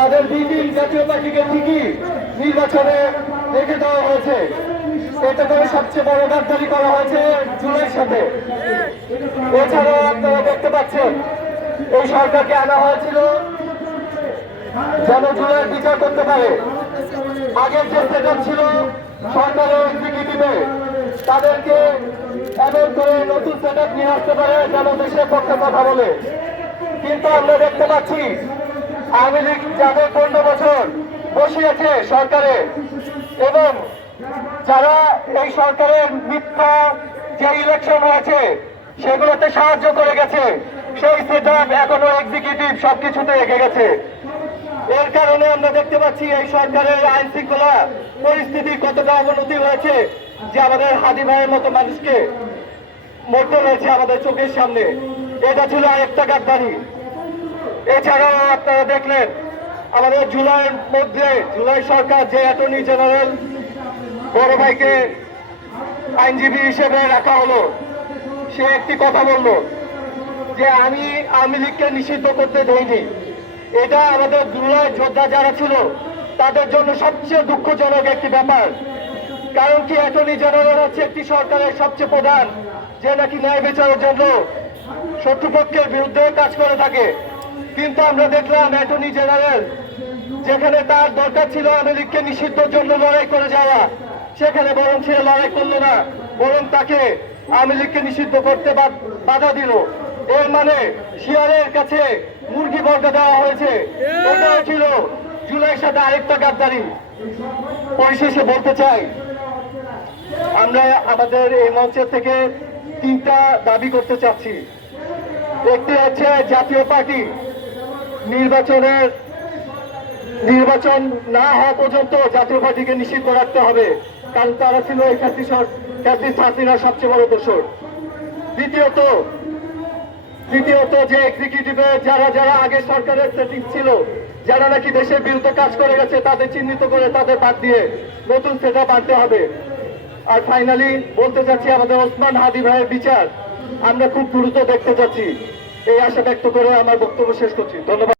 তাদের দুই জাতীয় পার্টিকে ঠিকই নির্বাচনে রেখে দেওয়া হয়েছে। এটা করে সবচেয়ে বড় গাদ্দারি করা হয়েছে জুলাইয়ের সাথে। এছাড়াও আপনারা দেখতে পাচ্ছেন এই সরকারকে আনা হয়েছিল যেন জুলাইয়ের বিচার করতে পারে। আগের যে সেটআপ ছিল সরকারের এক্সিকিউটিভে, তাদেরকে এমন করে নতুন সেটআপ নিয়ে আসতে পারে যেন দেশের পক্ষে কথা বলে। কিন্তু আমরা দেখতে পাচ্ছি আওয়ামী লীগ যাদের 15 বছর বসিয়েছে সরকারে এবং যারা এই সরকারের মিথ্যা যে ইলেকশন হয়েছে সেগুলোতে সাহায্য করে গেছে, সেই সেটআপ এখনো এক্সিকিউটিভ সবকিছুতে রেখে গেছে। এর কারণে আমরা দেখতে পাচ্ছি এই সরকারের আইন শৃঙ্খলা পরিস্থিতি কতটা অবনতি হয়েছে যে আমাদের হাদি ভাইয়ের মতো মানুষকে মরতে হয়েছে আমাদের চোখের সামনে। এটা ছিল আরেকটা গাদ্দারি। এছাড়াও আপনারা দেখলেন আমাদের জুলাইয়ের মধ্যে জুলাই সরকার যে অ্যাটর্নি জেনারেল বড় ভাইকে আইনজীবী হিসেবে রাখা হলো, সে একটি কথা বলল যে আমি আওয়ামী লীগকে নিষিদ্ধ করতে দেইনি। এটা আমাদের জুলাই যোদ্ধা যারা ছিল তাদের জন্য সবচেয়ে দুঃখজনক একটি ব্যাপার। কারণ কি, অ্যাটর্নি জেনারেল হচ্ছে একটি সরকারের সবচেয়ে প্রধান, যে নাকি ন্যায় বিচারের জন্য শত্রুপক্ষের বিরুদ্ধে কাজ করে থাকে। কিন্তু আমরা দেখলাম অ্যাটর্নি জেনারেল যেখানে তার দরকার ছিল আওয়ামী লীগকে নিষিদ্ধের জন্য লড়াই করে যাওয়া, সেখানে বরং সে লড়াই করলো না, বরং তাকে আওয়ামী লীগকে নিষিদ্ধ করতে বাধা দিল। এর মানে শিয়ালের কাছে মুরগি বর্গা দেওয়া হয়েছে। ওটাও ছিল জুলাইয়ের সাথে আরেকটা গাদ্দারি। পরিশেষে বলতে চাই, আমরা আমাদের এই মঞ্চের থেকে 3টা দাবি করতে চাচ্ছি। একটি হচ্ছে জাতীয় পার্টি নির্বাচন না হওয়া পর্যন্ত জাতীয় পার্টিকে নিষিদ্ধ রাখতে হবে, কারণ তারা ছিল এই ফ্যাসিস্ট হাসিনার সবচেয়ে বড় দোষর। দ্বিতীয়ত যে এক্সিকিউটিভে যারা যারা আগে সরকারের সেটিং ছিল, যারা নাকি দেশের বিরুদ্ধে কাজ করে গেছে, তাদের চিহ্নিত করে তাদের বাদ দিয়ে নতুন সেটা আনতে হবে। আর ফাইনালি বলতে চাচ্ছি, আমাদের ওসমান হাদি ভাইয়ের বিচার আমরা খুব দ্রুত দেখতে চাচ্ছি। এই আশা ব্যক্ত করে আমার বক্তব্য শেষ করছি। ধন্যবাদ।